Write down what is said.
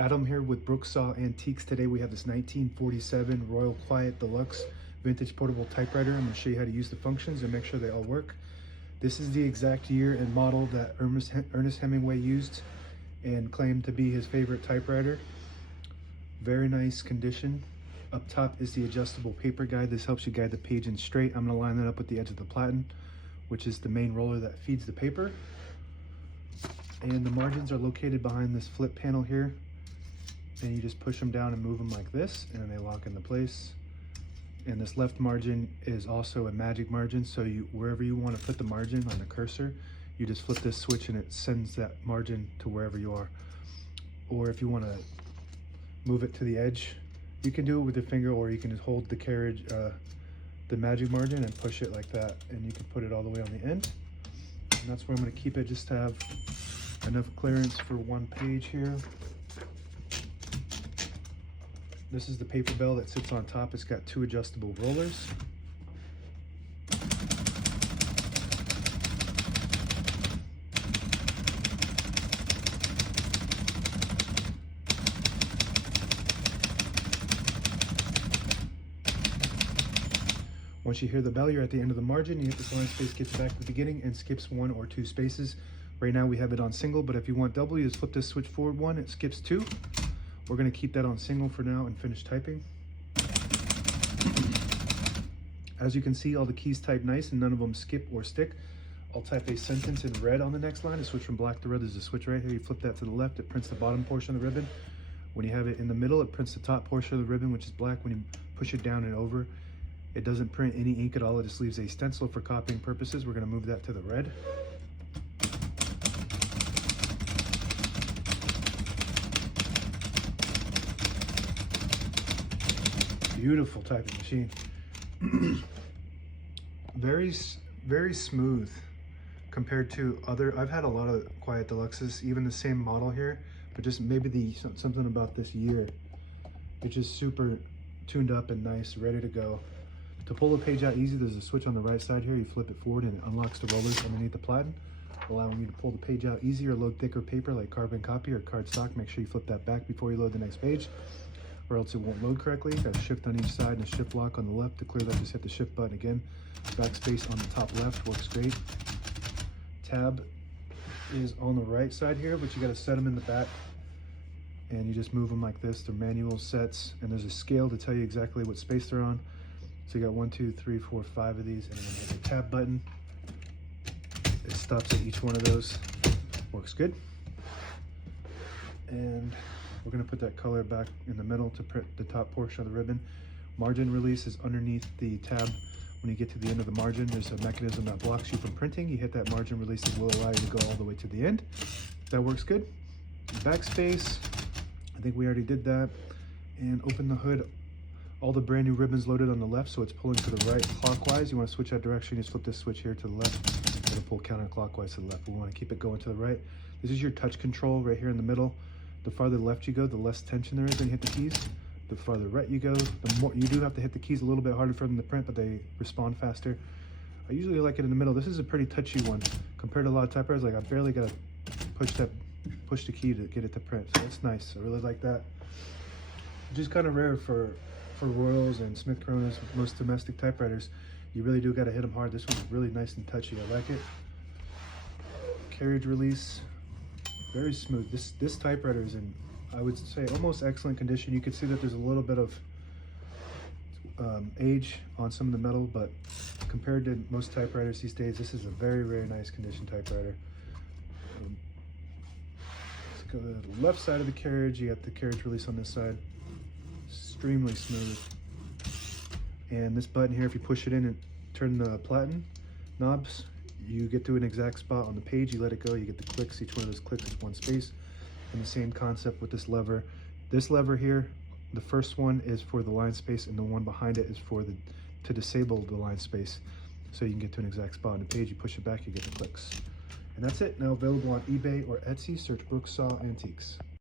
Adam here with Brooksaw Antiques. Today we have this 1947 Royal Quiet Deluxe vintage portable typewriter. I'm going to show you how to use the functions and make sure they all work. This is the exact year and model that Ernest Hemingway used and claimed to be his favorite typewriter. Very nice condition. Up top is the adjustable paper guide. This helps you guide the page in straight. I'm going to line that up with the edge of the platen, which is the main roller that feeds the paper. And the margins are located behind this flip panel here. And you just push them down and move them like this, and they lock into place. And this left margin is also a magic margin, so wherever you want to put the margin on the cursor, you just flip this switch and it sends that margin to wherever you are. Or if you want to move it to the edge, you can do it with your finger, or you can just hold the carriage, the magic margin, and push it like that, and you can put it all the way on the end. And that's where I'm going to keep it, just to have enough clearance for one page here. This is the paper bell that sits on top. It's got two adjustable rollers. Once you hear the bell, you're at the end of the margin. You hit this line space, gets back to the beginning, and skips 1 or 2 spaces. Right now we have it on single, but if you want double, you just flip this switch forward 1, it skips 2. We're going to keep that on single for now and finish typing. As you can see, all the keys type nice and none of them skip or stick. I'll type a sentence in red on the next line to switch from black to red. There's a switch right here. You flip that to the left, it prints the bottom portion of the ribbon. When you have it in the middle, it prints the top portion of the ribbon, which is black. When you push it down and over, it doesn't print any ink at all. It just leaves a stencil for copying purposes. We're going to move that to the red. Beautiful typing machine. very smooth compared to other. I've had a lot of Quiet Deluxes, even the same model here, but just maybe something about this year. It's just super tuned up and nice, ready to go. To pull the page out easy, there's a switch on the right side here. You flip it forward and it unlocks the rollers underneath the platen, allowing you to pull the page out easy or load thicker paper like carbon copy or cardstock. Make sure you flip that back before you load the next page, or else it won't load correctly. Got a shift on each side and a shift lock on the left. To clear that, just hit the shift button again. Backspace on the top left works great. Tab is on the right side here, but you got to set them in the back, and you just move them like this. They're manual sets, and there's a scale to tell you exactly what space they're on. So you got 1, 2, 3, 4, 5 of these, and then you hit the tab button. It stops at each one of those. Works good. And we're going to put that color back in the middle to print the top portion of the ribbon. Margin release is underneath the tab. When you get to the end of the margin, there's a mechanism that blocks you from printing. You hit that margin release, it will allow you to go all the way to the end. That works good. Backspace, I think we already did that. And open the hood. All the brand new ribbons loaded on the left, so it's pulling to the right clockwise. You want to switch that direction, you just flip this switch here to the left. It'll pull counterclockwise to the left. We want to keep it going to the right. This is your touch control right here in the middle. The farther left you go, the less tension there is when you hit the keys. The farther right you go, the more you do have to hit the keys a little bit harder for them to print, but they respond faster. I usually like it in the middle. This is a pretty touchy one compared to a lot of typewriters. Like I barely got to push the key to get it to print. So it's nice. I really like that. Just kind of rare for Royals and Smith Coronas, most domestic typewriters. You really do got to hit them hard. This one's really nice and touchy. I like it. Carriage release. Very smooth. This typewriter is in, I would say, almost excellent condition. You can see that there's a little bit of age on some of the metal, but compared to most typewriters these days, this is a very nice condition typewriter. Let's go to the left side of the carriage. You got the carriage release on this side. Extremely smooth. And this button here, if you push it in and turn the platen knobs, you get to an exact spot on the page. You let it go, you get the clicks. Each one of those clicks is one space. And the same concept with this lever. This lever here, the first one is for the line space, and the one behind it is for to disable the line space, so you can get to an exact spot on the page. You push it back, you get the clicks. And that's it. Now available on eBay or Etsy. Search Brooksaw Antiques.